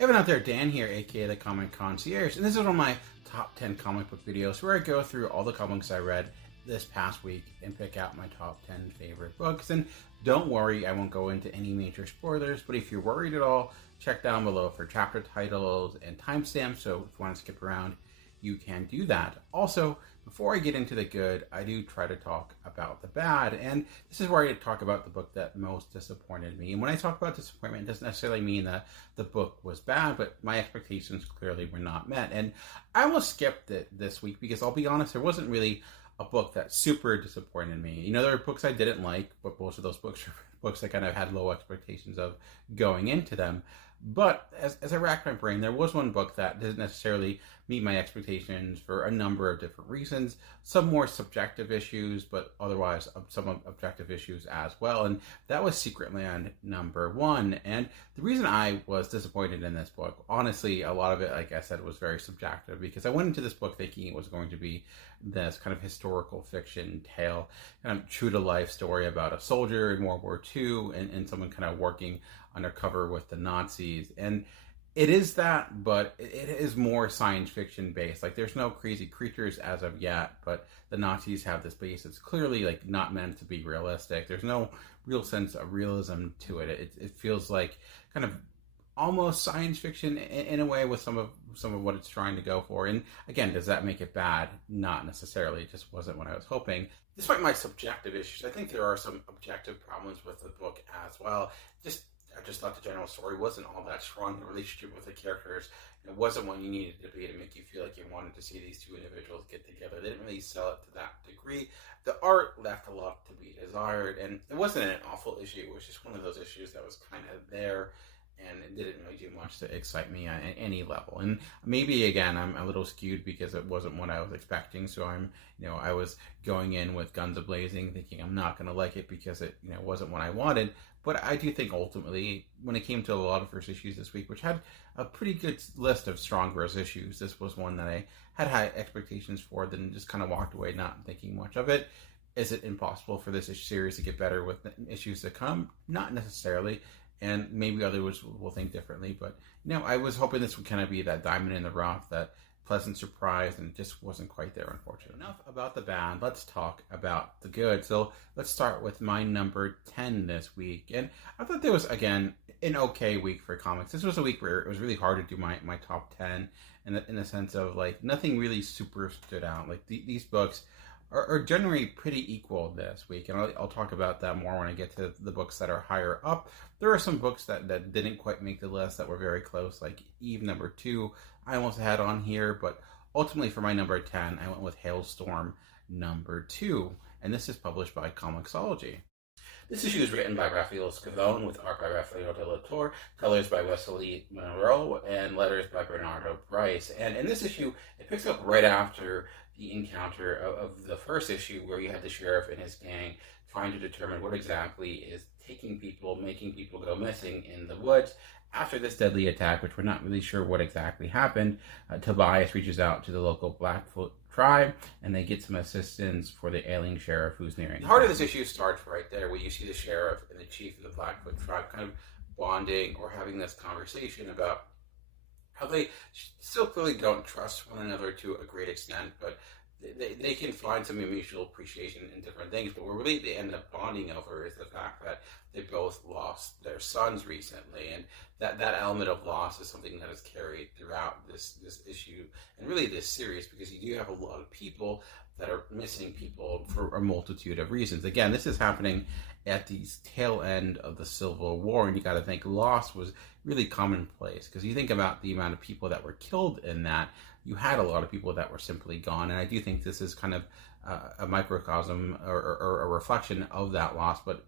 Everyone out there, Dan here, aka the Comic Concierge, and this is one of my top 10 comic book videos where I go through all the comics I read this past week and pick out my top 10 favorite books. And don't worry, I won't go into any major spoilers, but if you're worried at all, check down below for chapter titles and timestamps, so if you want to skip around, you can do that. Also, before I get into the good, I do try to talk about the bad, and this is where I talk about the book that most disappointed me. And when I talk about disappointment, it doesn't necessarily mean that the book was bad, but my expectations clearly were not met. And I almost skipped it this week because I'll be honest, there wasn't really a book that super disappointed me. You know, there were books I didn't like, but most of those books are books I kind of had low expectations of going into them. But as I racked my brain, there was one book that didn't necessarily meet my expectations for a number of different reasons. Some more subjective issues, but otherwise some objective issues as well. And that was Secretland #1. And the reason I was disappointed in this book, honestly, a lot of it, like I said, was very subjective, because I went into this book thinking it was going to be this kind of historical fiction tale, kind of true to life story about a soldier in World War II and someone kind of working undercover with the Nazis. And it is that, but it is more science fiction based. Like, there's no crazy creatures as of yet, but the Nazis have this base that's clearly like not meant to be realistic. There's no real sense of realism to it. It feels like kind of almost science fiction in a way with some of what it's trying to go for. And again, does that make it bad? Not necessarily. It just wasn't what I was hoping. Despite my subjective issues, I think there are some objective problems with the book as well. I just thought the general story wasn't all that strong. The relationship with the characters, it wasn't what you needed to be to make you feel like you wanted to see these two individuals get together. They didn't really sell it to that degree. The art left a lot to be desired, and it wasn't an awful issue. It was just one of those issues that was kind of there, and it didn't really do much to excite me at any level. And maybe, again, I'm a little skewed because it wasn't what I was expecting. So I was going in with guns a-blazing, thinking I'm not going to like it because it, wasn't what I wanted. But I do think ultimately, when it came to a lot of first issues this week, which had a pretty good list of strong first issues, this was one that I had high expectations for, then just kind of walked away not thinking much of it. Is it impossible for this series to get better with issues to come? Not necessarily. And maybe others will think differently, but I was hoping this would kind of be that diamond in the rough, that pleasant surprise, and it just wasn't quite there, unfortunately. Enough about the bad, let's talk about the good. So let's start with my number 10 this week. And I thought there was, again, an okay week for comics. This was a week where it was really hard to do my top 10 in the sense of, like, nothing really super stood out. Like, these books are generally pretty equal this week, and I'll talk about that more when I get to the books that are higher up. There are some books that didn't quite make the list that were very close, like Eve #2 I almost had on here, but ultimately for my number 10 I went with Hailstone #2, and this is published by Comixology. This issue is written by Raphael Scavone with art by Rafael de la Torre, colors by Wesley Monroe, and letters by Bernardo Bryce. And in this issue, it picks up right after the encounter of the first issue, where you had the sheriff and his gang trying to determine what exactly is making people go missing in the woods. After this deadly attack, which we're not really sure what exactly happened, Tobias reaches out to the local Blackfoot tribe, and they get some assistance for the ailing sheriff who's nearing. The heart of this issue starts right there, where you see the sheriff and the chief of the Blackfoot tribe kind of bonding or having this conversation about how they still clearly don't trust one another to a great extent, but they can find some mutual appreciation in different things. But what really they end up bonding over is the fact that they both lost their sons recently, and that element of loss is something that is carried throughout this issue and really this series, because you do have a lot of people that are missing people for a multitude of reasons. Again, this is happening at the tail end of the Civil War, and you got to think loss was really commonplace, because you think about the amount of people that were killed in that, you had a lot of people that were simply gone. And I do think this is kind of a microcosm or a reflection of that loss, but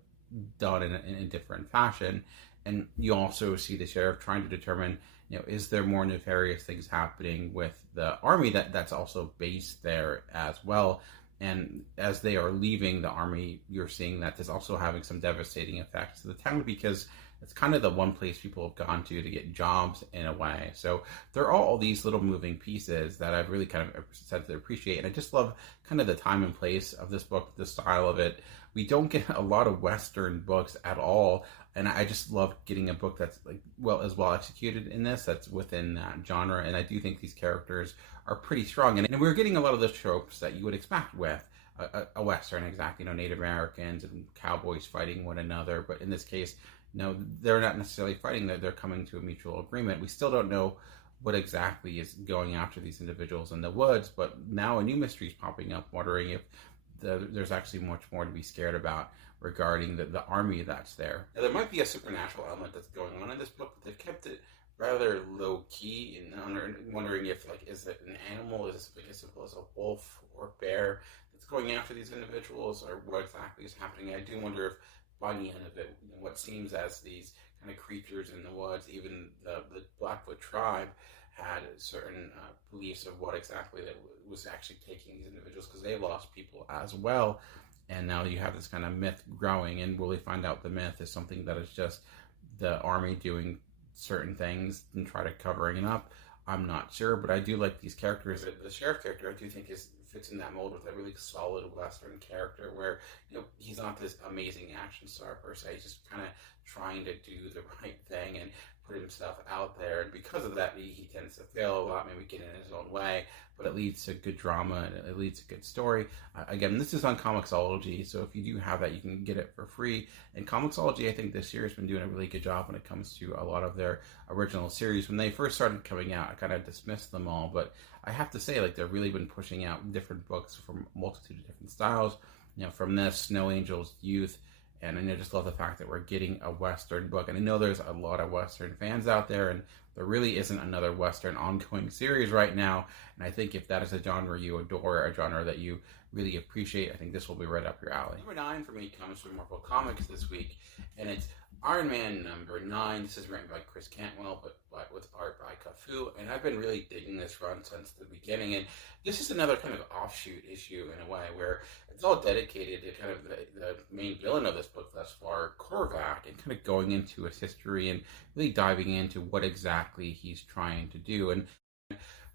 done in a different fashion. And you also see the sheriff trying to determine, is there more nefarious things happening with the army that's also based there as well. And as they are leaving the army, you're seeing that there's also having some devastating effects to the town, because it's kind of the one place people have gone to get jobs in a way. So there are all these little moving pieces that I've really kind of said to appreciate. And I just love kind of the time and place of this book, the style of it. We don't get a lot of Western books at all. And I just love getting a book that's like well executed in this, that's within that genre. And I do think these characters are pretty strong. And we're getting a lot of the tropes that you would expect with a Western, exactly, Native Americans and cowboys fighting one another. But in this case, no, they're not necessarily fighting, that they're coming to a mutual agreement. We still don't know what exactly is going after these individuals in the woods, but now a new mystery is popping up, wondering if there's actually much more to be scared about regarding the army that's there. Now, there might be a supernatural element that's going on in this book, but they've kept it rather low key, and wondering if, like, is it an animal, is it as simple as a wolf or bear that's going after these individuals, or what exactly is happening. I do wonder if by the end of it, what seems as these kind of creatures in the woods, even the Blackfoot tribe, had certain beliefs of what exactly that was actually taking these individuals, because they lost people as well. And now you have this kind of myth growing, and will we find out the myth is something that is just the army doing certain things and try to covering it up? I'm not sure, but I do like these characters. The sheriff character, I do think, fits in that mold with a really solid Western character, where, you know, he's not this amazing action star per se. He's just kind of trying to do the right thing and put himself out there, and because of that, he tends to fail a lot, maybe get in his own way, but it leads to good drama, and it leads to good story. Again, this is on Comixology, so if you do have that, you can get it for free. And Comixology, I think this year has been doing a really good job when it comes to a lot of their original series. When they first started coming out, I kind of dismissed them all, but I have to say, like, they've really been pushing out different books from a multitude of different styles, you know, from this, Snow Angels, Youth. And I just love the fact that we're getting a Western book. And I know there's a lot of Western fans out there, and there really isn't another Western ongoing series right now. And I think if that is a genre you adore, a genre that you really appreciate, I think this will be right up your alley. Number 9 for me comes from Marvel Comics this week, and it's Iron Man number 9. This is written by Chris Cantwell, but with art by Cafu. And I've been really digging this run since the beginning. And this is another kind of offshoot issue in a way, where it's all dedicated to kind of the main villain of this book thus far, Korvac, and kind of going into his history and really diving into what exactly he's trying to do. And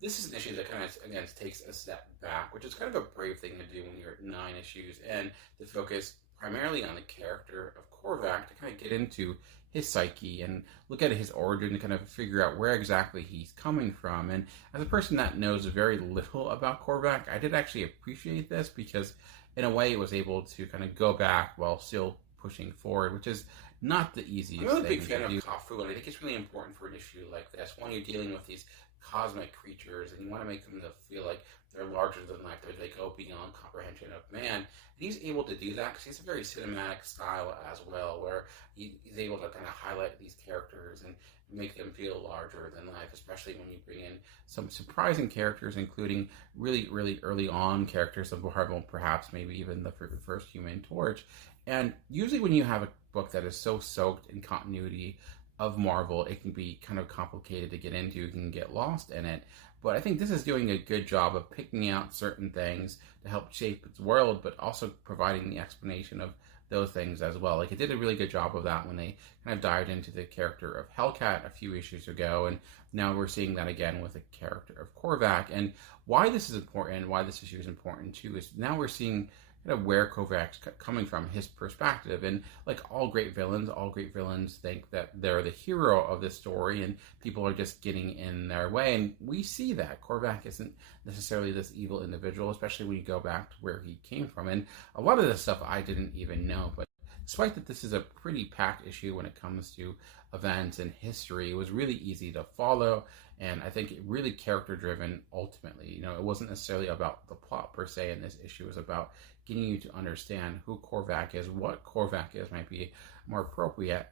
this is an issue that kind of, again, takes a step back, which is kind of a brave thing to do when you're at 9 issues, and to focus primarily on the character of Korvac, to kind of get into his psyche and look at his origin to kind of figure out where exactly he's coming from. And as a person that knows very little about Korvac, I did actually appreciate this, because in a way it was able to kind of go back while still pushing forward, which is not the easiest thing. I'm a big fan of Cafu, and I think it's really important for an issue like this, when you're dealing with these cosmic creatures and you want to make them feel like they're larger than life, they go beyond comprehension of man. And he's able to do that because he's a very cinematic style as well, where he's able to kind of highlight these characters and make them feel larger than life, especially when you bring in some surprising characters, including really, really early on characters of Marvel, perhaps maybe even the first Human Torch. And usually when you have a book that is so soaked in continuity of Marvel, it can be kind of complicated to get into. You can get lost in it. But I think this is doing a good job of picking out certain things to help shape its world, but also providing the explanation of those things as well. Like, it did a really good job of that when they kind of dived into the character of Hellcat a few issues ago, and now we're seeing that again with the character of Korvac. And why this is important, why this issue is important too, is now we're seeing kind of where Korvac's coming from, his perspective. And like all great villains think that they're the hero of this story, and people are just getting in their way. And we see that Korvac isn't necessarily this evil individual, especially when you go back to where he came from. And a lot of this stuff I didn't even know, but despite that this is a pretty packed issue when it comes to events and history, it was really easy to follow, and I think it really character driven ultimately. You know, it wasn't necessarily about the plot per se in this issue. It was about getting you to understand who Korvac is, what Korvac is, might be a more appropriate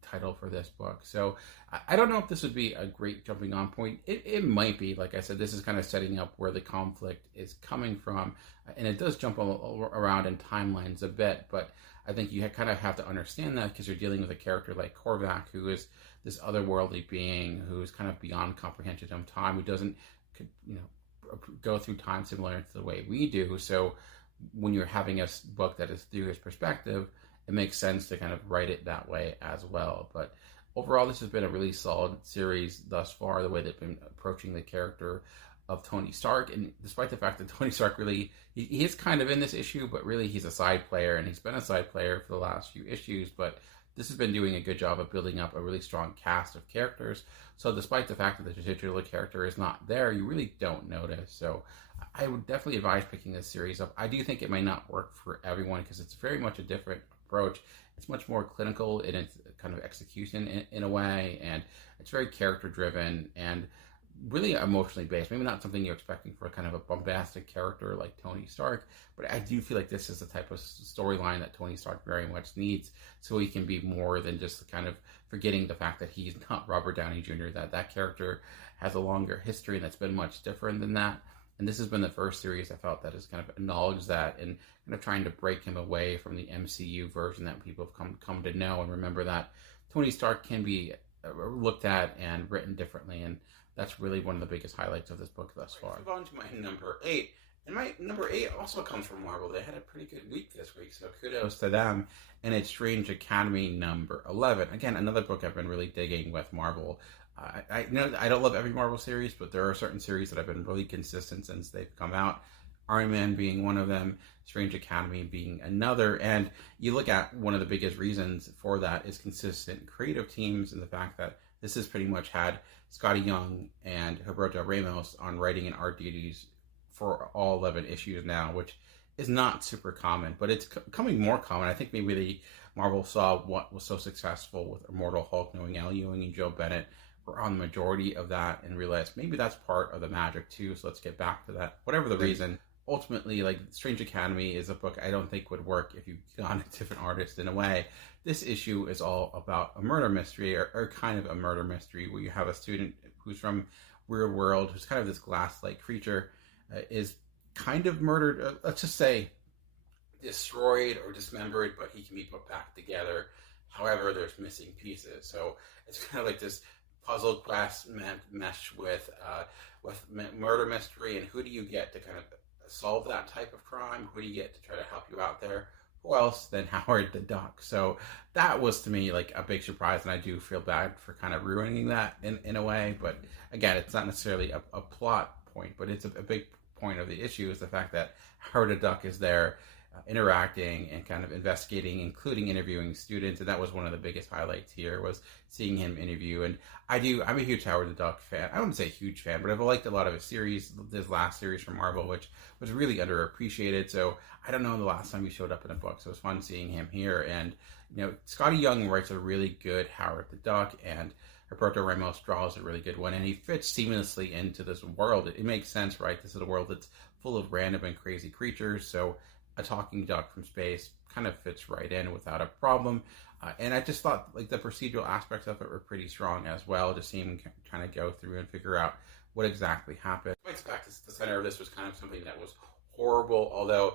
title for this book. So I don't know if this would be a great jumping on point. It might be. Like I said, this is kind of setting up where the conflict is coming from, and it does jump around in timelines a bit, but I think you kind of have to understand that, because you're dealing with a character like Korvac, who is this otherworldly being who's kind of beyond comprehension of time, who doesn't, you know, go through time similar to the way we do. So when you're having a book that is through his perspective, it makes sense to kind of write it that way as well. But overall, this has been a really solid series thus far, the way they've been approaching the character of Tony Stark. And despite the fact that Tony Stark really, he is kind of in this issue, but really he's a side player, and he's been a side player for the last few issues, but this has been doing a good job of building up a really strong cast of characters. So despite the fact that the titular character is not there, you really don't notice. So I would definitely advise picking this series up. I do think it might not work for everyone because it's very much a different approach. It's much more clinical in its kind of execution in a way, and it's very character driven and really emotionally based. Maybe not something you're expecting for kind of a bombastic character like Tony Stark, but I do feel like this is the type of storyline that Tony Stark very much needs, so he can be more than just kind of forgetting the fact that he's not Robert Downey Jr., that character has a longer history and that's been much different than that. And this has been the first series I felt that has kind of acknowledged that and kind of trying to break him away from the MCU version that people have come to know and remember that Tony Stark can be looked at and written differently. And that's really one of the biggest highlights of this book thus far. Let's move on to my number 8. And my number 8 also comes from Marvel. They had a pretty good week this week, so kudos to them. And it's Strange Academy number 11. Again, another book I've been really digging with Marvel. I know I don't love every Marvel series, but there are certain series that have been really consistent since they've come out. Iron Man being one of them, Strange Academy being another. And you look at one of the biggest reasons for that is consistent creative teams and the fact that this has pretty much had Scotty Young and Roberto Ramos on writing and art duties for all 11 issues now, which is not super common, but it's becoming more common. I think maybe Marvel saw what was so successful with Immortal Hulk, knowing Al Ewing and Joe Bennett were on the majority of that and realized maybe that's part of the magic too, so let's get back to that. Whatever the reason, ultimately, like, Strange Academy is a book I don't think would work if you got a different artist in a way. This issue is all about a murder mystery, or kind of a murder mystery, where you have a student who's from Weird World, who's kind of this glass-like creature, is kind of murdered, let's just say destroyed or dismembered, but he can be put back together. However, there's missing pieces. So it's kind of like this puzzle quest mesh with murder mystery, and who do you get to kind of solve that type of crime? Who do you get to try to help you out there? Who else than Howard the Duck? So that was, to me, like a big surprise, and I do feel bad for kind of ruining that in a way. But again, it's not necessarily a plot point, but it's a big point of the issue is the fact that Howard the Duck is there interacting and kind of investigating, including interviewing students, and that was one of the biggest highlights here, was seeing him interview. And I'm a huge Howard the Duck fan. I wouldn't say huge fan, but I've liked a lot of his series, this last series from Marvel, which was really underappreciated. So I don't know the last time he showed up in a book, so it was fun seeing him here. And Scotty Young writes a really good Howard the Duck, and Roberto Ramos draws a really good one, and he fits seamlessly into this world. It makes sense, right? This is a world that's full of random and crazy creatures, so a talking duck from space kind of fits right in without a problem. And I just thought, like, the procedural aspects of it were pretty strong as well, to see him kind of go through and figure out what exactly happened. I expect the center of this was kind of something that was horrible, although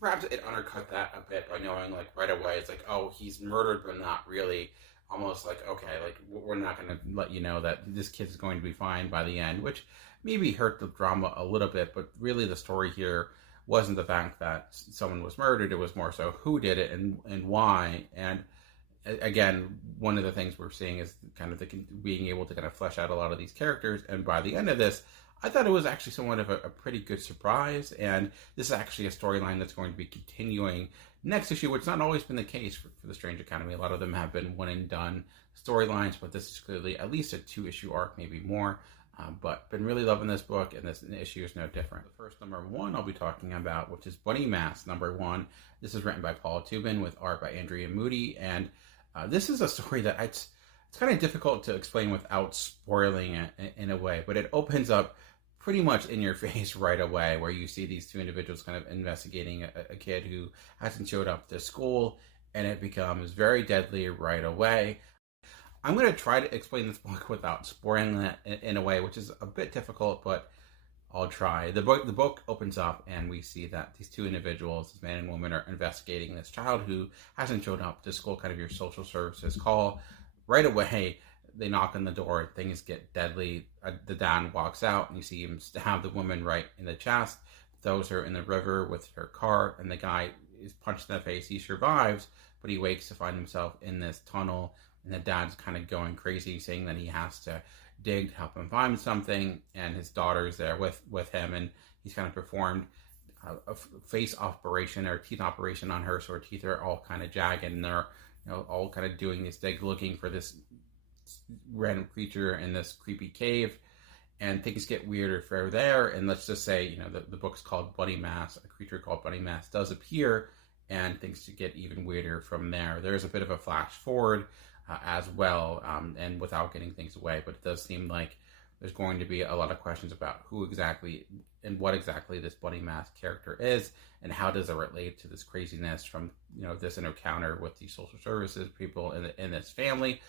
perhaps it undercut that a bit by knowing, like, right away, it's like, oh, he's murdered, but not really. Almost like, okay, like, we're not going to let you know that this kid's going to be fine by the end, which maybe hurt the drama a little bit, but really the story here wasn't the fact that someone was murdered, it was more so who did it and why. And again, one of the things we're seeing is kind of being able to kind of flesh out a lot of these characters, and by the end of this, I thought it was actually somewhat of a pretty good surprise, and this is actually a storyline that's going to be continuing next issue, which has not always been the case for the Strange Academy. A lot of them have been one and done storylines, but this is clearly at least a 2-issue arc, maybe more. But been really loving this book, and this issue is no different. The first number 1 I'll be talking about, which is Bunny Mask number 1. This is written by Paul Tubin with art by Andrea Moody, and this is a story that it's kind of difficult to explain without spoiling it in a way, but it opens up pretty much in your face right away, where you see these two individuals kind of investigating a kid who hasn't showed up to school, and it becomes very deadly right away. I'm going to try to explain this book without spoiling it in a way, which is a bit difficult, but I'll try. The book opens up, and we see that these two individuals, this man and woman, are investigating this child who hasn't showed up to school, kind of your social services call. Right away, they knock on the door, things get deadly. The dad walks out, and you see him stab the woman right in the chest, throws her in the river with her car, and the guy is punched in the face. He survives, but he wakes to find himself in this tunnel, and the dad's kind of going crazy, saying that he has to dig to help him find something, and his daughter's there with him, and he's kind of performed a face operation or teeth operation on her, so her teeth are all kind of jagged, and they're all kind of doing this dig, looking for this random creature in this creepy cave. And things get weirder for there, and let's just say, the book's called Bloody Mass. A creature called Bloody Mass does appear, and things get even weirder from there. There's a bit of a flash forward as well, and without getting things away, but it does seem like there's going to be a lot of questions about who exactly and what exactly this Bloody Mass character is, and how does it relate to this craziness from this encounter with the social services people in this family.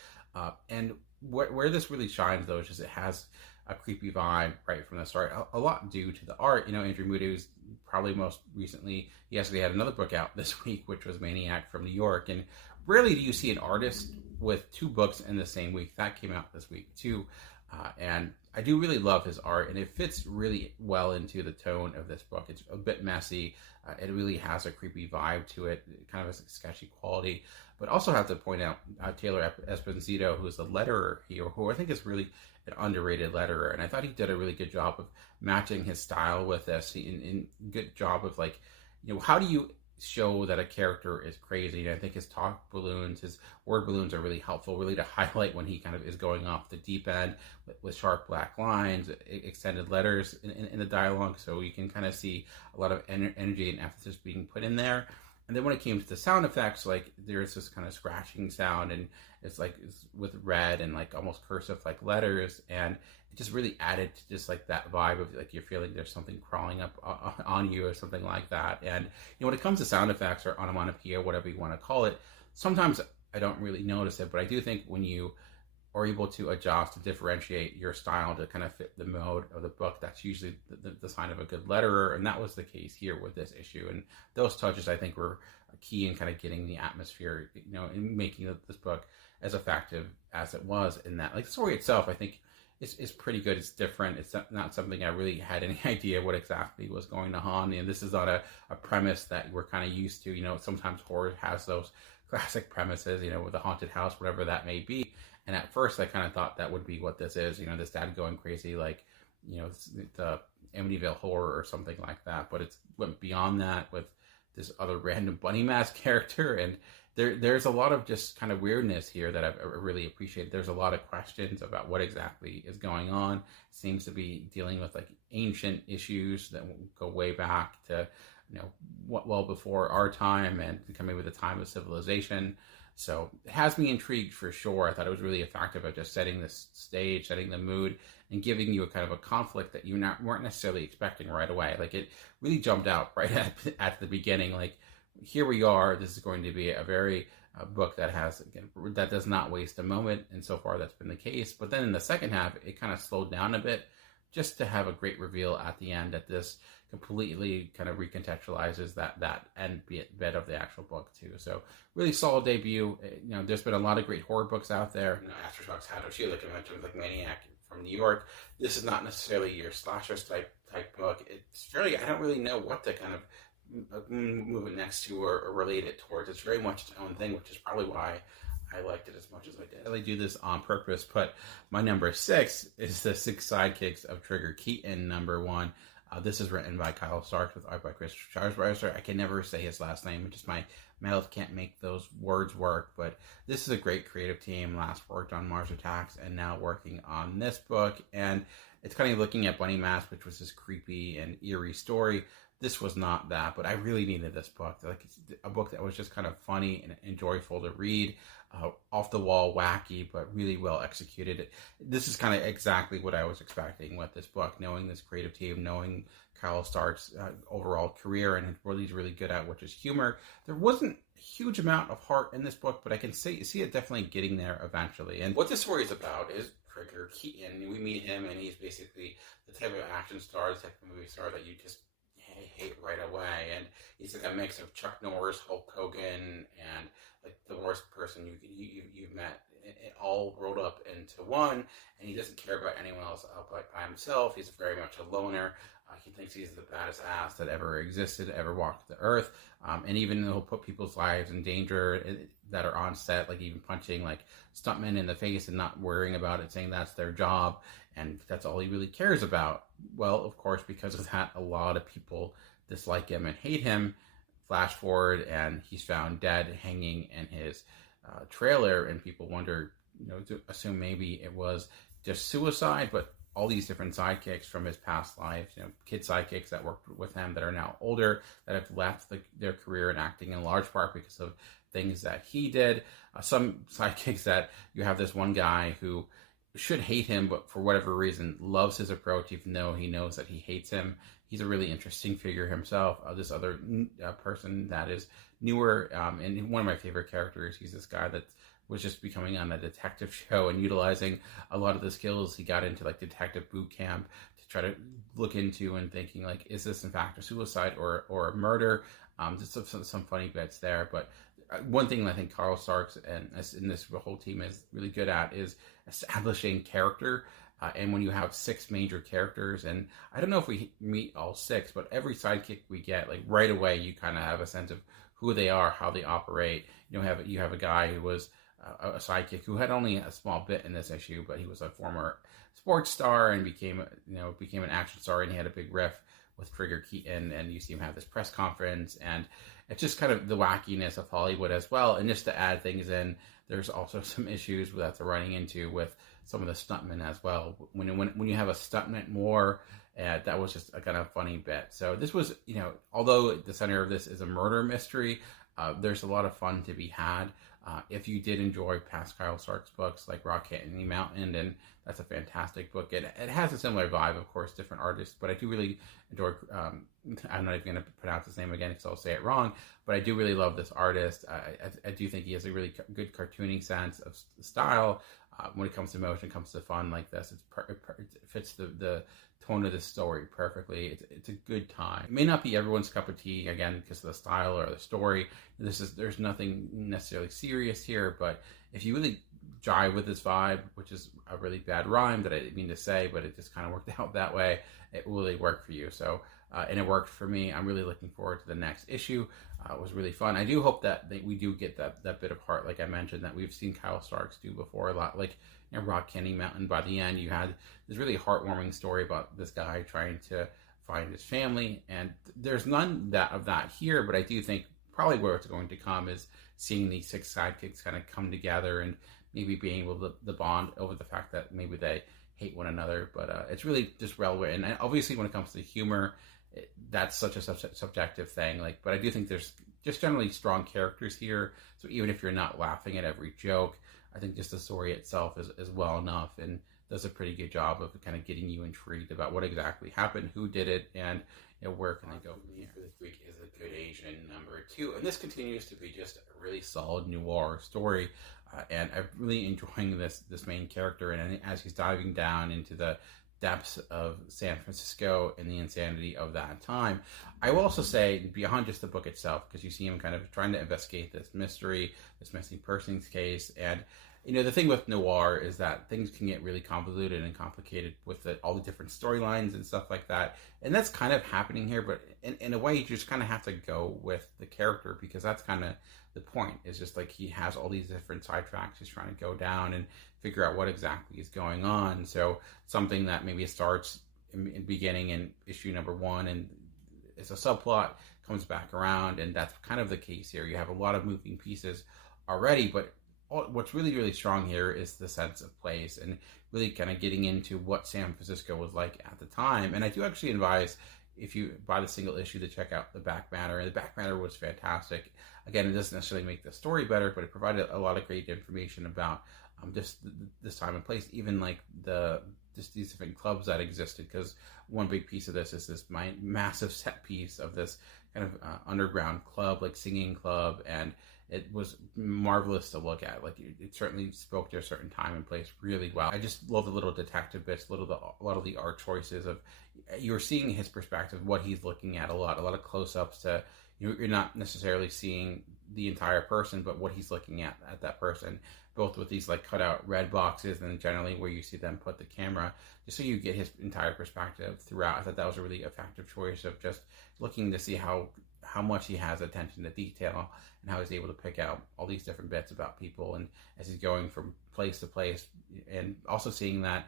And where this really shines, though, is just it has a creepy vibe right from the start, a lot due to the art. Andrew Mudu's probably most recently, he actually had another book out this week, which was Maniac from New York, and rarely do you see an artist with 2 books in the same week. That came out this week too, and I do really love his art, and it fits really well into the tone of this book. It's a bit messy, it really has a creepy vibe to it, kind of a sketchy quality, but also have to point out Taylor Esposito, who's the letterer here, who I think is really an underrated letterer, and I thought he did a really good job of matching his style with this, in good job of how do you show that a character is crazy. And I think his talk balloons, his word balloons are really helpful, really to highlight when he kind of is going off the deep end with sharp black lines, extended letters in the dialogue, so you can kind of see a lot of energy and emphasis being put in there. And then when it came to the sound effects, there's this kind of scratching sound, and it's with red and almost cursive letters, and it just really added to just that vibe of you're feeling there's something crawling up on you or something like that. And when it comes to sound effects or onomatopoeia, whatever you want to call it, sometimes I don't really notice it, but I do think when you are able to adjust to differentiate your style to kind of fit the mode of the book, that's usually the sign of a good letterer, and that was the case here with this issue. And those touches, I think, were key in kind of getting the atmosphere, in making this book as effective as it was. In that, the story itself, I think, is pretty good. It's different. It's not something I really had any idea what exactly was going on, and this is not a premise that we're kind of used to. Sometimes horror has those classic premises, with a haunted house, whatever that may be. And at first, I kind of thought that would be what this is, this dad going crazy, the Amityville Horror or something like that. But it went beyond that with this other random bunny mask character. And there's a lot of just kind of weirdness here that I've really appreciated. There's a lot of questions about what exactly is going on. It seems to be dealing with ancient issues that go way back to, well before our time and coming with the time of civilization. So it has me intrigued for sure. I thought it was really effective at just setting the stage, setting the mood, and giving you a kind of a conflict that you weren't necessarily expecting right away. It really jumped out right at the beginning. Here we are. This is going to be a very book that that does not waste a moment, and so far that's been the case. But then in the second half, it kind of slowed down a bit, just to have a great reveal at the end that this completely kind of recontextualizes that end bit of the actual book too. So really solid debut. There's been a lot of great horror books out there. Aftershocks had a few, I mentioned, Maniac from New York. This is not necessarily your slashers type book. It's really, I don't really know what to kind of move it next to or relate it towards. It's very much its own thing, which is probably why I liked it as much as I did. I really do this on purpose, but my number 6 is the 6 Sidekicks of Trigger Keaton, number 1. This is written by Kyle Starks with art by Chris Charsweiser. I can never say his last name. Just my mouth can't make those words work. But this is a great creative team. Last worked on Mars Attacks and now working on this book. And it's kind of looking at Bunny Mask, which was this creepy and eerie story. This was not that, but I really needed this book. It's a book that was just kind of funny and joyful to read. Off the wall, wacky, but really well executed. This is kind of exactly what I was expecting with this book, knowing this creative team, knowing Kyle Stark's overall career and what he's really good at, which is humor. There wasn't a huge amount of heart in this book, but I can see it definitely getting there eventually. And what this story is about is Trigger Keaton. We meet him, and he's basically the type of action star, the type of movie star that you just hate right away. And he's a mix of Chuck Norris, Hulk Hogan, and the worst person you've met it all rolled up into one, and he doesn't care about anyone else by himself. He's very much a loner. He thinks he's the baddest ass that ever existed, ever walked the earth, and even he'll put people's lives in danger that are on set, like even punching like stuntmen in the face and not worrying about it, saying that's their job, and that's all he really cares about. Well, of course, because of that, a lot of people dislike him and hate him. Flash forward, and he's found dead, hanging in his trailer, and people wonder, to assume maybe it was just suicide, but all these different sidekicks from his past lives, kid sidekicks that worked with him that are now older, that have left their career in acting in large part because of things that he did. Some sidekicks that you have this one guy who should hate him, but for whatever reason loves his approach, even though he knows that he hates him. He's a really interesting figure himself. This other person that is newer, and one of my favorite characters, he's this guy that was just becoming on a detective show and utilizing a lot of the skills he got into like detective boot camp to try to look into and thinking like, is this in fact a suicide or a murder? Just some funny bits there. But one thing I think Carl Starks and this whole team is really good at is establishing character. And when you have 6 major characters, and I don't know if we meet all 6, but every sidekick we get, like right away, you kind of have a sense of who they are, how they operate. You have a guy who was a sidekick who had only a small bit in this issue, but he was a former sports star and became an action star, and he had a big riff with Trigger Keaton, and you see him have this press conference, and it's just kind of the wackiness of Hollywood as well. And just to add things in, there's also some issues that they're running into with some of the stuntmen as well. When you have a stuntman more, that was just a kind of funny bit. So this was, although the center of this is a murder mystery, there's a lot of fun to be had. If you did enjoy past Kyle Starks books like Rock Candy Mountain, and that's a fantastic book. It has a similar vibe, of course, different artists, but I do really enjoy, I'm not even going to pronounce his name again because I'll say it wrong, but I do really love this artist. I do think he has a really good cartooning sense of style. When it comes to motion, comes to fun like this, it fits the tone of the story perfectly. It's a good time. It may not be everyone's cup of tea, again, because of the style or the story. There's nothing necessarily serious here, but if you really jive with this vibe, which is a really bad rhyme that I didn't mean to say, but it just kind of worked out that way, it will really work for you. So, and it worked for me. I'm really looking forward to the next issue. It was really fun. I do hope that we do get that bit of heart, like I mentioned, that we've seen Kyle Starks do before a lot. Like Rock Candy Mountain, by the end, you had this really heartwarming story about this guy trying to find his family, and there's none of that here. But I do think probably where it's going to come is seeing these 6 sidekicks kind of come together and maybe being able to bond over the fact that maybe they hate one another. But it's really just relevant, and obviously when it comes to humor, that's such a subjective thing. But I do think there's just generally strong characters here. So even if you're not laughing at every joke, I think just the story itself is well enough and does a pretty good job of kind of getting you intrigued about what exactly happened, who did it, and where can they go from here. For this week is A Good Asian #2, and this continues to be just a really solid noir story. And I'm really enjoying this main character, and as he's diving down into the depths of San Francisco and the insanity of that time. I will also say, beyond just the book itself, because you see him kind of trying to investigate this mystery, this missing persons case, and the thing with noir is that things can get really convoluted and complicated with all the different storylines and stuff like that, and that's kind of happening here, but in a way you just kind of have to go with the character, because that's kind of the point. Is just like he has all these different side tracks he's trying to go down and figure out what exactly is going on. So something that maybe starts in beginning in issue #1 and it's a subplot comes back around, and that's kind of the case here. You have a lot of moving pieces already, but what's really, really strong here is the sense of place and really kind of getting into what San Francisco was like at the time. And I do actually advise, if you buy the single issue, to check out the back matter. And the back matter was fantastic. Again, it doesn't necessarily make the story better, but it provided a lot of great information about just this time and place, even like just these different clubs that existed, because one big piece of this is this massive set piece of this kind of underground club, like singing club, and it was marvelous to look at. Like it certainly spoke to a certain time and place really well. I just love the little detective bits, a lot of the art choices of you're seeing his perspective, what he's looking at a lot of close-ups to you're not necessarily seeing the entire person, but what he's looking at that person. both with these like cutout red boxes and generally where you see them put the camera, just so you get his entire perspective throughout. I thought that was a really effective choice of just looking to see how much he has attention to detail and how he's able to pick out all these different bits about people, and as he's going from place to place, and also seeing that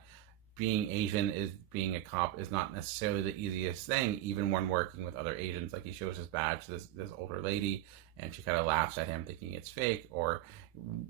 being Asian is being a cop is not necessarily the easiest thing, even when working with other Asians. Like he shows his badge to this older lady, and she kind of laughs at him thinking it's fake, or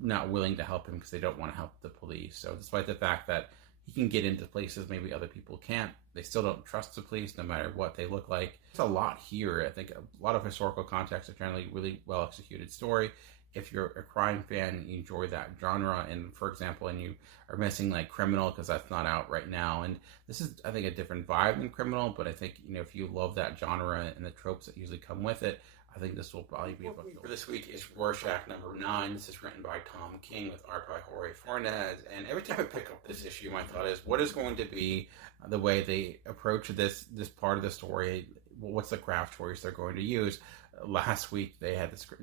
not willing to help him because they don't want to help the police. So despite the fact that he can get into places maybe other people can't, they still don't trust the police no matter what they look like. There's a lot here. I think a lot of historical context, a generally really well executed story. If you're a crime fan, you enjoy that genre, and for example, and you are missing like Criminal because that's not out right now, and this is, I think, a different vibe than Criminal, but I think, you know, if you love that genre and the tropes that usually come with it, I think this will probably be a book. For this week is Rorschach #9. This is written by Tom King with art by Jorge Fornes, and every time I pick up this issue, my thought is, what is going to be the way they approach this part of the story? What's the craft choice they're going to use? Last week they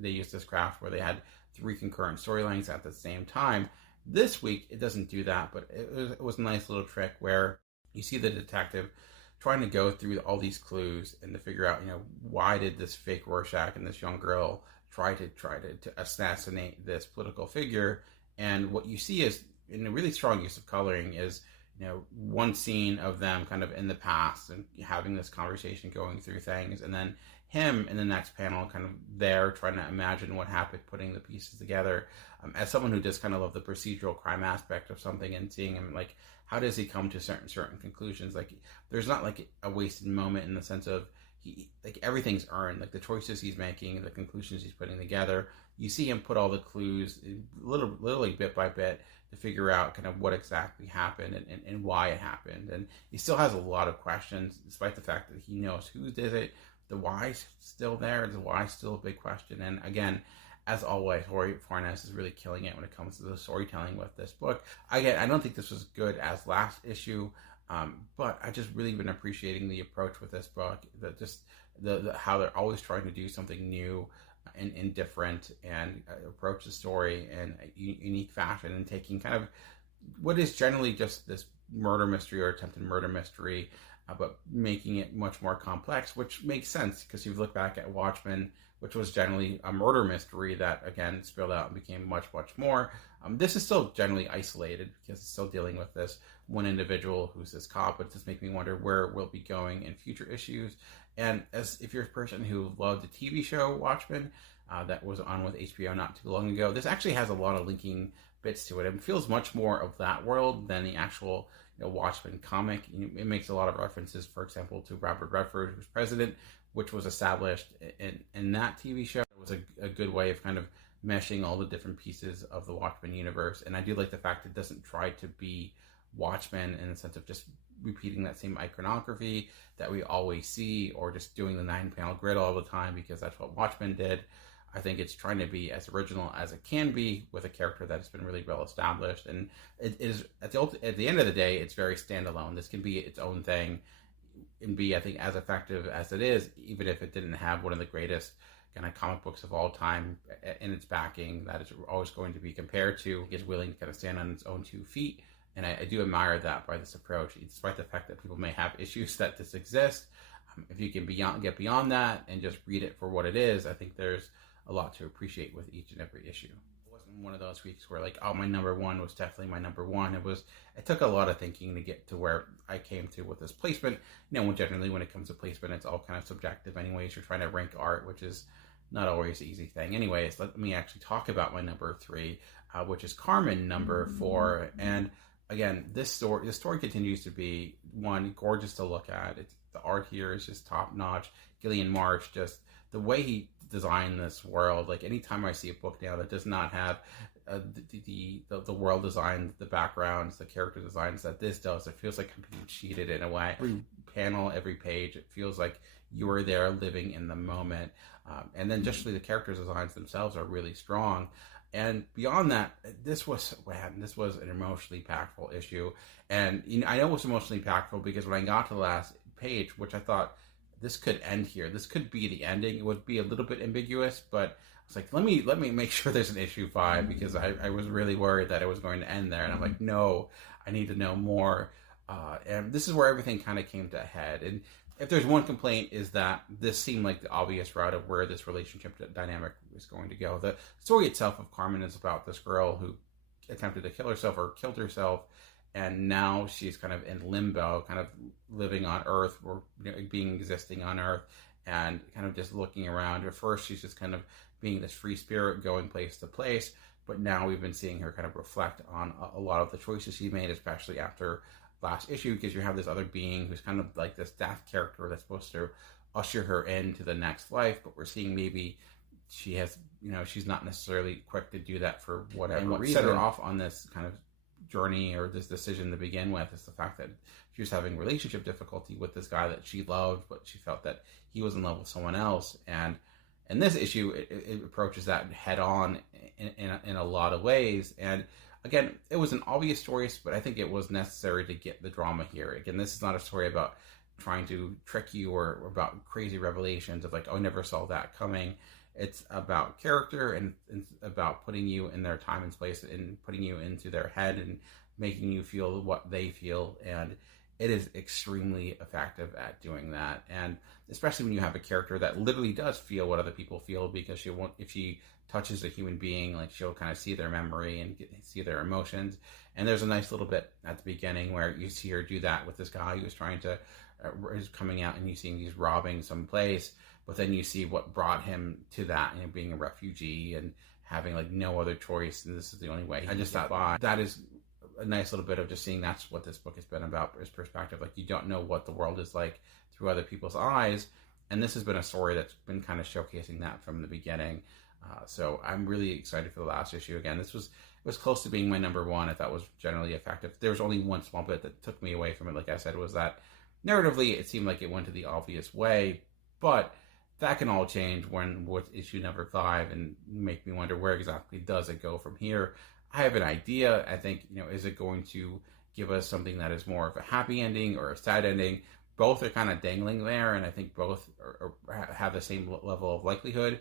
used this craft where they had 3 concurrent storylines at the same time. This week it doesn't do that, but it was a nice little trick where you see the detective trying to go through all these clues and to figure out, you know, why did this fake Rorschach and this young girl try to assassinate this political figure. And what you see is, in a really strong use of coloring, is, you know, one scene of them kind of in the past and having this conversation going through things, and then him in the next panel kind of there trying to imagine what happened, putting the pieces together. As someone who does kind of love the procedural crime aspect of something, and seeing him, like, how does he come to certain conclusions? Like, there's not like a wasted moment in the sense of like everything's earned, like the choices he's making, the conclusions he's putting together. You see him put all the clues literally bit by bit to figure out kind of what exactly happened and why it happened. And he still has a lot of questions, despite the fact that he knows who did it. The why's still there. The why's still a big question. And again, as always, Jorge Fornes is really killing it when it comes to the storytelling with this book. Again, I don't think this was good as last issue, but I just really been appreciating the approach with this book. That just the how they're always trying to do something new and different, and approach the story in a unique fashion, and taking kind of what is generally just this murder mystery or attempted murder mystery, but making it much more complex, which makes sense because you look back at Watchmen, which was generally a murder mystery that, again, spilled out and became much, much more. This is still generally isolated because it's still dealing with this one individual who's this cop, but it just makes me wonder where we'll be going in future issues. And as if you're a person who loved the TV show Watchmen, that was on with HBO not too long ago, this actually has a lot of linking bits to it. It feels much more of that world than the actual, you know, Watchmen comic. It makes a lot of references, for example, to Robert Redford, who's president, which was established in that TV show. It was a good way of kind of meshing all the different pieces of the Watchmen universe. And I do like the fact it doesn't try to be Watchmen in the sense of just repeating that same iconography that we always see, or just doing the 9-panel grid all the time because that's what Watchmen did. I think it's trying to be as original as it can be with a character that has been really well established, and it is at the end of the day, it's very standalone. This can be its own thing and be, I think, as effective as it is, even if it didn't have one of the greatest kind of comic books of all time in its backing that it's always going to be compared to. It's willing to kind of stand on its own 2 feet, and I do admire that by this approach, despite the fact that people may have issues that this exists. If you can get beyond that and just read it for what it is, I think there's a lot to appreciate with each and every issue. It wasn't one of those weeks where, like, oh, my number one was definitely my number one. It took a lot of thinking to get to where I came to with this placement. You know, generally when it comes to placement, it's all kind of subjective anyways. You're trying to rank art, which is not always an easy thing. Anyways, let me actually talk about my number 3, which is Karmen #4. And again, this story continues to be, one, gorgeous to look at. The art here is just top notch. Gillian March, just the way he designed this world. Like, anytime I see a book now that does not have the world design, the backgrounds, the character designs that this does, it feels like I'm being cheated in a way. Every panel, every page, it feels like you are there living in the moment. And then just the character designs themselves are really strong. And beyond that, this was an emotionally impactful issue. And I know it was emotionally impactful because when I got to the last page, which I thought, this could end here. This could be the ending. It would be a little bit ambiguous, but was like, let me make sure there's an issue 5, because I was really worried that it was going to end there. And I'm like, no, I need to know more. And this is where everything kind of came to a head. And if there's one complaint, is that this seemed like the obvious route of where this relationship dynamic is going to go. The story itself of Karmen is about this girl who attempted to kill herself or killed herself, and now she's kind of in limbo, kind of living on Earth, or existing on Earth, and kind of just looking around. At first, she's just kind of being this free spirit going place to place, but now we've been seeing her kind of reflect on a lot of the choices she made, especially after last issue, because you have this other being who's kind of like this death character that's supposed to usher her into the next life, but we're seeing maybe she has, she's not necessarily quick to do that for whatever reason. What set her off on this kind of journey or this decision to begin with is the fact that she was having relationship difficulty with this guy that she loved, but she felt that he was in love with someone else. And in this issue, it approaches that head on in a lot of ways. And again, it was an obvious choice, but I think it was necessary to get the drama here. Again, this is not a story about trying to trick you or about crazy revelations of like, oh, I never saw that coming. It's about character and about putting you in their time and place and putting you into their head and making you feel what they feel. And it is extremely effective at doing that. And especially when you have a character that literally does feel what other people feel, because if she touches a human being, like she'll kind of see their memory and see their emotions. And there's a nice little bit at the beginning where you see her do that with this guy who's trying to, is coming out, and you see he's robbing some place. But then you see what brought him to that, being a refugee and having like no other choice, and this is the only way. I just thought that is a nice little bit of just seeing that's what this book has been about, is perspective. Like, you don't know what the world is like through other people's eyes, and this has been a story that's been kind of showcasing that from the beginning. So I'm really excited for the last issue. Again, it was close to being my number 1. I thought was generally effective. There was only one small bit that took me away from it, like I said, was that narratively it seemed like it went to the obvious way, but that can all change with issue number 5 and make me wonder, where exactly does it go from here? I have an idea. I think, is it going to give us something that is more of a happy ending or a sad ending? Both are kind of dangling there, and I think both have the same level of likelihood.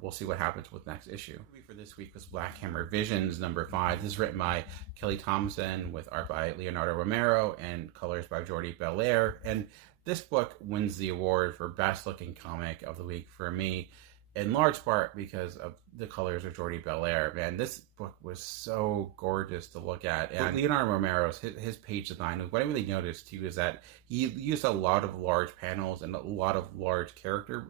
We'll see what happens with next issue. For this week was Black Hammer Visions number 5. This is written by Kelly Thompson with art by Leonardo Romero and colors by Jordi Belair. And this book wins the award for best looking comic of the week for me, in large part because of the colors of Jordi Belair. Man, this book was so gorgeous to look at. And Leonardo Romero's, his page design, what I really noticed too is that he used a lot of large panels and a lot of large character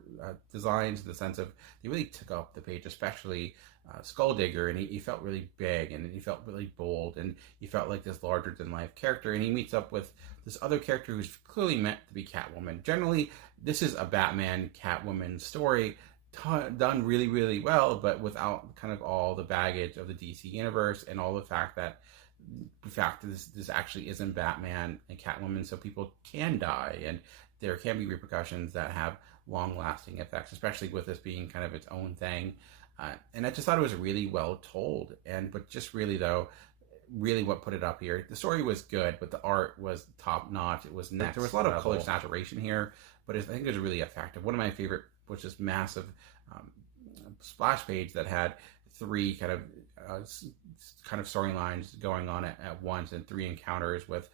designs, in the sense of they really took up the page, especially Skulldigger, and he felt really big, and he felt really bold, and he felt like this larger than life character. And he meets up with this other character who's clearly meant to be Catwoman. Generally, this is a Batman Catwoman story done really, really well, but without kind of all the baggage of the DC universe and all the fact that this actually isn't Batman and Catwoman, so people can die, and there can be repercussions that have long-lasting effects, especially with this being kind of its own thing. And I just thought it was really well told, but just really what put it up here. The story was good, but the art was top notch. It was next. There was a lot of color saturation here, but I think it was really effective. One of my favorite was this massive splash page that had 3 kind of storylines going on at once, and 3 encounters with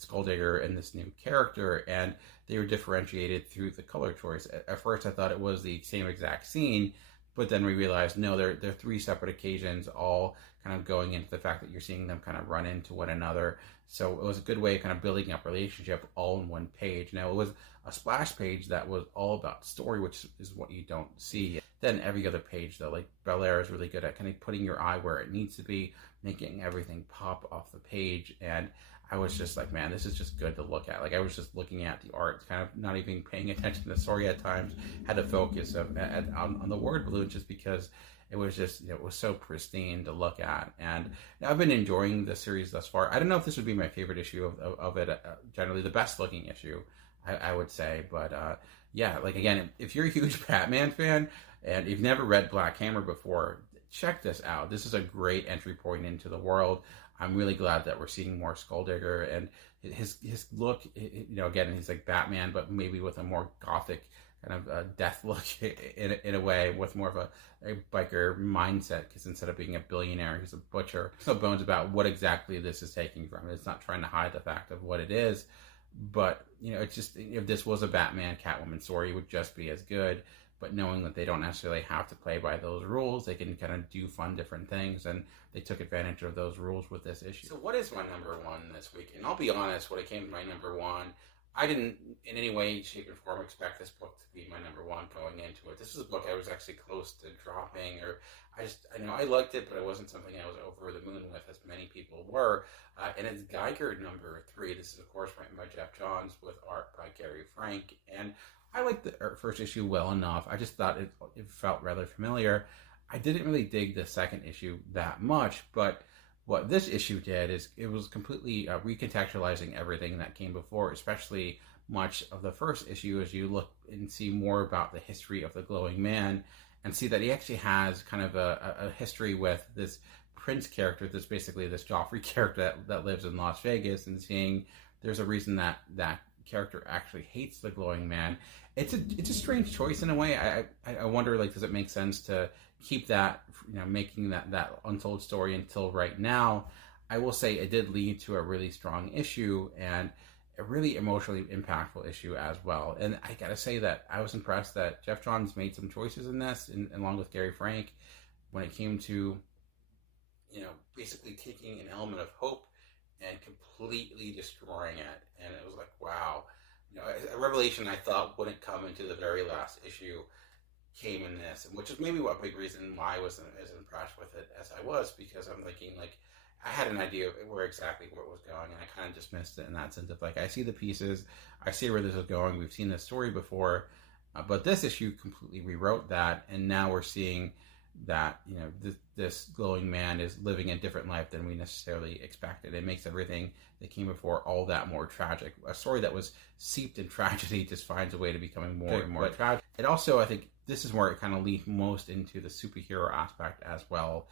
Skulldigger and this new character, and they were differentiated through the color choice. At first I thought it was the same exact scene, but then we realized, no, they're 3 separate occasions, all kind of going into the fact that you're seeing them kind of run into one another. So it was a good way of kind of building up relationship all in one page. Now, it was a splash page that was all about story, which is what you don't see. Then every other page, though, like Belair is really good at kind of putting your eye where it needs to be, making everything pop off the page. And I was just like, man, this is just good to look at. Like, I was just looking at the art, kind of not even paying attention to the story at times, had to focus on the word balloon, just because it was just, it was so pristine to look at. And I've been enjoying the series thus far. I don't know if this would be my favorite issue of it, generally the best looking issue, I would say. But yeah, like, again, if you're a huge Batman fan and you've never read Black Hammer before, check this out. This is a great entry point into the world. I'm really glad that we're seeing more Skulldigger, and his look, again, he's like Batman, but maybe with a more gothic kind of death look in a way, with more of a biker mindset, because instead of being a billionaire, he's a butcher. No bones about what exactly this is taking from it. It's not trying to hide the fact of what it is, but it's just, if this was a Batman Catwoman story, it would just be as good. But knowing that they don't necessarily have to play by those rules, they can kind of do fun different things, and they took advantage of those rules with this issue. So what is my number one this week? And I'll be honest, when it came to my number one, I didn't in any way, shape, or form expect this book to be my number one going into it. This was a book I was actually close to dropping, or I liked it, but it wasn't something I was over the moon with, as many people were. And it's Geiger number 3. This is, of course, written by Jeff Johns with art by Gary Frank. And I liked the first issue well enough. I just thought it felt rather familiar. I didn't really dig the second issue that much, but what this issue did is it was completely recontextualizing everything that came before, especially much of the first issue, as you look and see more about the history of the glowing man, and see that he actually has kind of a history with this Prince character, that's basically this Joffrey character that lives in Las Vegas, and seeing there's a reason that character actually hates the glowing man. It's a strange choice in a way. I wonder, does it make sense to keep that, making that untold story until right now? I will say it did lead to a really strong issue, and a really emotionally impactful issue as well. And I gotta say that I was impressed that Jeff Johns made some choices in this, along with Gary Frank, when it came to, basically taking an element of hope and completely destroying it. And it was like, wow. A revelation I thought wouldn't come into the very last issue came in this, which is maybe a big reason why I wasn't as impressed with it as I was, because I'm thinking, I had an idea of where it was going, and I kind of just missed it in that sense of, I see the pieces, I see where this is going, we've seen this story before, but this issue completely rewrote that, and now we're seeing that, this glowing man is living a different life than we necessarily expected. It makes everything that came before all that more tragic. A story that was seeped in tragedy just finds a way to becoming more and more tragic. It also, I think, this is where it kind of leaped most into the superhero aspect as well,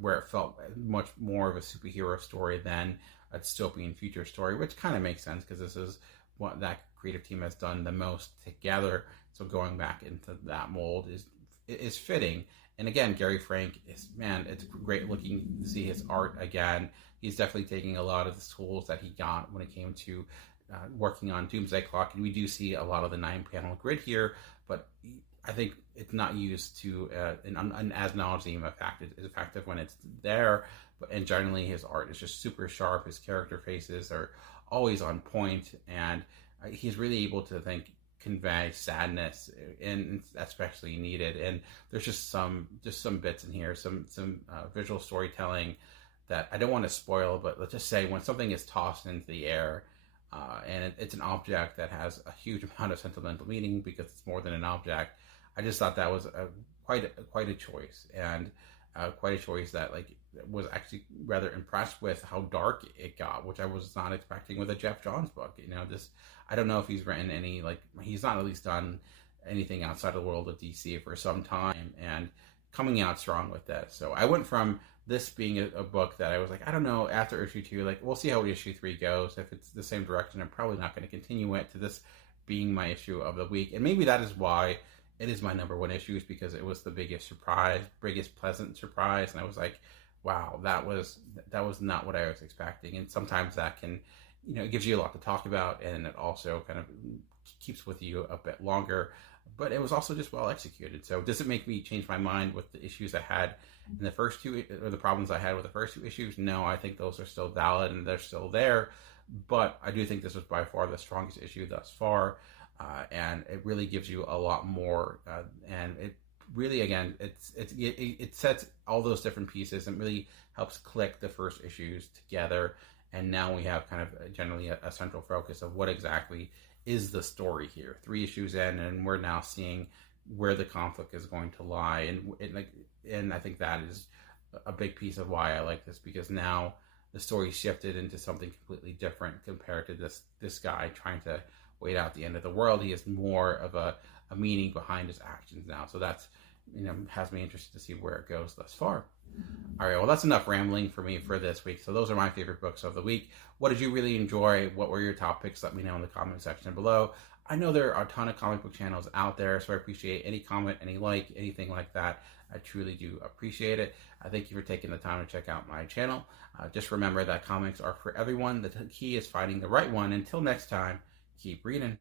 where it felt much more of a superhero story than a dystopian future story, which kind of makes sense, because this is what that creative team has done the most together. So going back into that mold is fitting. And again, Gary Frank it's great looking to see his art again. He's definitely taking a lot of the tools that he got when it came to working on Doomsday Clock, and we do see a lot of the 9-panel grid here, but I think it's not used to an as nauseam effect. It's effective when it's there, and generally his art is just super sharp. His character faces are always on point, and he's really able to convey sadness, and that's especially needed. And there's just some bits in here, some visual storytelling that I don't want to spoil, but let's just say when something is tossed into the air, and it's an object that has a huge amount of sentimental meaning because it's more than an object. I just thought that was quite a choice, and quite a choice that was actually rather impressed with how dark it got, which I was not expecting with a Jeff Johns book. I don't know if he's written any, he's not at least done anything outside of the world of DC for some time, and coming out strong with this. So I went from this being a book that I was I don't know, after issue 2, we'll see how issue 3 goes. If it's the same direction, I'm probably not going to continue it, to this being my issue of the week. And maybe that is why it is my number one issue, is because it was the biggest pleasant surprise. And I was like, wow, that was not what I was expecting. And sometimes that can, it gives you a lot to talk about, and it also kind of keeps with you a bit longer. But it was also just well executed. So does it make me change my mind with the issues I had in the first 2, or the problems I had with the first 2 issues? No, I think those are still valid and they're still there. But I do think this was by far the strongest issue thus far. And it really gives you a lot more. And it really, again, it sets all those different pieces and really helps click the first issues together. And now we have kind of generally a central focus of what exactly is the story here. 3 issues in, and we're now seeing where the conflict is going to lie. And I think that is a big piece of why I like this, because now the story shifted into something completely different compared to this guy trying to wait out the end of the world. He has more of a meaning behind his actions now. So that's, has me interested to see where it goes thus far. All right, well, that's enough rambling for me for this week. So those are my favorite books of the week. What did you really enjoy? What were your top picks? Let me know in the comment section below. I know there are a ton of comic book channels out there, so I appreciate any comment, any like, anything like that. I truly do appreciate it. I thank you for taking the time to check out my channel. Just remember that comics are for everyone. The key is finding the right one. Until next time, keep reading.